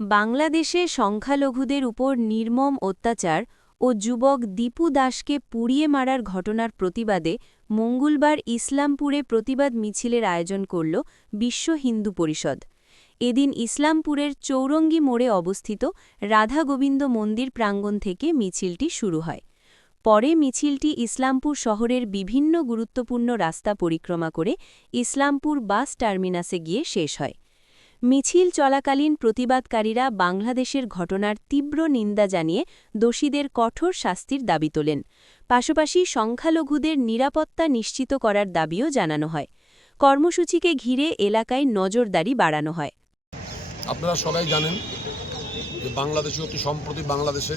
বাংলাদেশে সংখ্যালঘুদের উপর নির্মম অত্যাচার ও যুবক দীপু দাসকে পুড়িয়ে মারার ঘটনার প্রতিবাদে মঙ্গলবার ইসলামপুরে প্রতিবাদ মিছিলের আয়োজন করল বিশ্ব হিন্দু পরিষদ। এদিন ইসলামপুরের চৌরঙ্গি মোড়ে অবস্থিত রাধা গোবিন্দ মন্দির প্রাঙ্গণ থেকে মিছিলটি শুরু হয়। পরে মিছিলটি ইসলামপুর শহরের বিভিন্ন গুরুত্বপূর্ণ রাস্তা পরিক্রমা করে ইসলামপুর বাস টার্মিনাসে গিয়ে শেষ হয়। মিছিল চলাকালীন প্রতিবাদকারীরা বাংলাদেশের ঘটনার তীব্র নিন্দা জানিয়ে দোষীদের কঠোর শাস্তির দাবি তোলেন। পাশাপাশি সংখ্যালঘুদের নিরাপত্তা নিশ্চিত করার দাবিও জানানো হয়। কর্মসূচিকে ঘিরে এলাকায় নজরদারি বাড়ানো হয়। আপনারা সবাই জানেন যে বাংলাদেশে অতি সম্প্রতি বাংলাদেশে।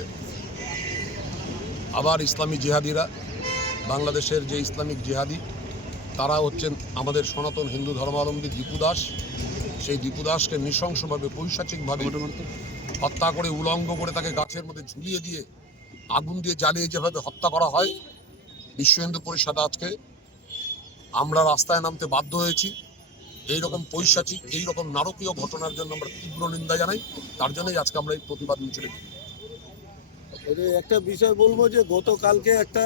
আবার ইসলামী জিহাদিরা বাংলাদেশের যে ইসলামিক জিহাদি তারা হচ্ছেন আমাদের সনাতন হিন্দু ধর্মাবলম্বী দীপু দাস। সেই দীপু দাসকে নৃশংসভাবে, পৈশাচিকভাবে হত্যা করে, উলঙ্গ করে তাকে গাছের মধ্যে ঝুলিয়ে দিয়ে, আগুন দিয়ে জ্বালিয়ে যেভাবে হত্যা করা হয়, বিশ্ব হিন্দু পরিষদ আজকে আমরা রাস্তায় নামতে বাধ্য হয়েছি। এইরকম পৈশাচিক, এইরকম নারকীয় ঘটনার জন্য আমরা তীব্র নিন্দা জানাই। তার জন্যই আজকে আমরা এই প্রতিবাদ মিছিলে একটা বিষয় বলব যে গতকালকে একটা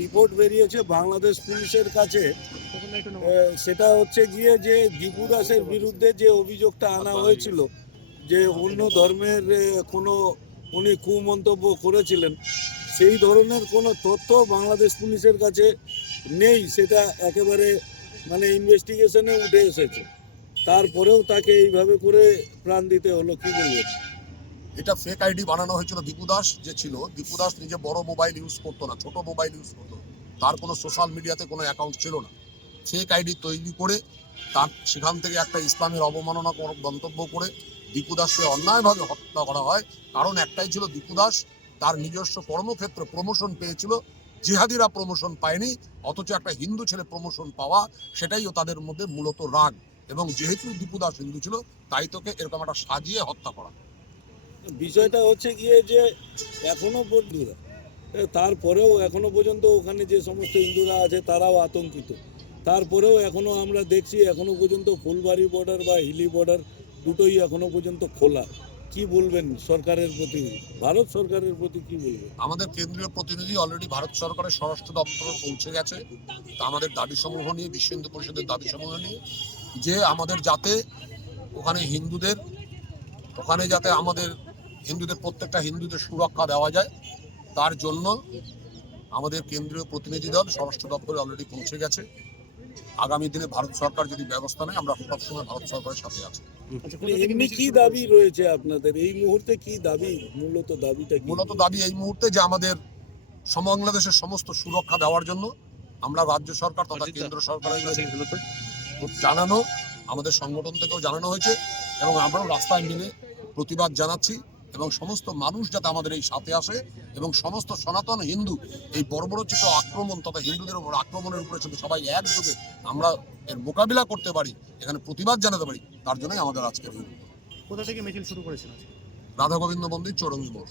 রিপোর্ট বেরিয়েছে বাংলাদেশ পুলিশের কাছে। সেটা হচ্ছে গিয়ে যে দীপু দাসের বিরুদ্ধে যে অভিযোগটা আনা হয়েছিল যে অন্য ধর্মের কোনো উনি কুমন্তব্য করেছিলেন সেই ধরনের কোনো তথ্য বাংলাদেশ পুলিশের কাছে নেই সেটা একেবারে মানে ইনভেস্টিগেশনে উঠে এসেছে। তারপরেও তাকে এইভাবে করে প্রাণ দিতে হলো কি বলবেন? এটা ফেক আইডি বানানো হয়েছিল দীপু দাস, যে ছিল। দীপু দাস নিজে বড় মোবাইল ইউজ করতো না, ছোট মোবাইল ইউজ করতো। তার কোনো সোশ্যাল মিডিয়াতে কোনো অ্যাকাউন্ট ছিল না। ফেক আইডি তৈরি করে তার সেখান থেকে একটা ইসলামের অবমাননা মন্তব্য করে দীপু দাসকে অন্যায়ভাবে হত্যা করা হয়। কারণ একটাই ছিল দীপু দাস, তার নিজস্ব কর্মক্ষেত্রে প্রমোশন পেয়েছিল। জিহাদিরা প্রমোশন পায়নি, অথচ একটা হিন্দু ছেলে প্রমোশন পাওয়া সেটাইও তাদের মধ্যে মূলত রাগ। এবং যেহেতু দীপু দাস হিন্দু ছিল, তাই তোকে এরকম একটা সাজিয়ে হত্যা করা। বিষয়টা হচ্ছে গিয়ে যে এখনও পর্যন্ত তারপরেও এখনও পর্যন্ত ওখানে যে সমস্ত হিন্দুরা আছে তারাও আতঙ্কিত। তারপরেও এখনও আমরা দেখছি এখনও পর্যন্ত ফুলবাড়ি বর্ডার বা হিলি বর্ডার দুটোই এখনও পর্যন্ত খোলা। কি বলবেন সরকারের প্রতি? ভারত সরকারের প্রতি কি বলবেন? আমাদের কেন্দ্রীয় প্রতিনিধি অলরেডি ভারত সরকারের স্বরাষ্ট্র দপ্তরে পৌঁছে গেছে। তা আমাদের দাবি সমূহ নিয়ে, বিশ্ব হিন্দু পরিষদের দাবি সমূহ নিয়ে, যে আমাদের যাতে ওখানে হিন্দুদের, ওখানে যাতে আমাদের হিন্দুদের প্রত্যেকটা হিন্দুদের সুরক্ষা দেওয়া যায়। তার জন্য আমাদের কেন্দ্রীয় প্রতিনিধি দল স্বরাষ্ট্র দপ্তরে অলরেডি পৌঁছে গেছে। আগামী দিনে ভারত সরকার যদি ব্যবস্থা নেয় আমরা সবসময় ভারত সরকারের সাথে আছি। এমনি কি দাবি রয়েছে আপনাদের? এই মুহূর্তে কি দাবি মূলত দাবিটা মূলত দাবি এই মুহূর্তে যে আমাদের সম বাংলাদেশের সমস্ত সুরক্ষা দেওয়ার জন্য আমরা রাজ্য সরকার তথা কেন্দ্র সরকারের কাছে জানানো আমাদের সংগঠন থেকেও জানানো হয়েছে এবং আমরাও রাস্তায় মিলে প্রতিবাদ জানাচ্ছি। এবং সমস্ত মানুষ যাতে আমাদের এই সাথে আসে এবং সমস্ত সনাতন হিন্দু এই বর্বরচিত আক্রমণ তথা হিন্দুদের উপর আক্রমণের উপরে যাতে সবাই একযোগে আমরা এর মোকাবিলা করতে পারি এখানে প্রতিবাদ জানাতে পারি তার জন্যই আমাদের আজকের কোথা থেকে মিছিল শুরু করেছেন আজকে? রাধা গোবিন্দ মন্দির চৌরঙ্গি মোড়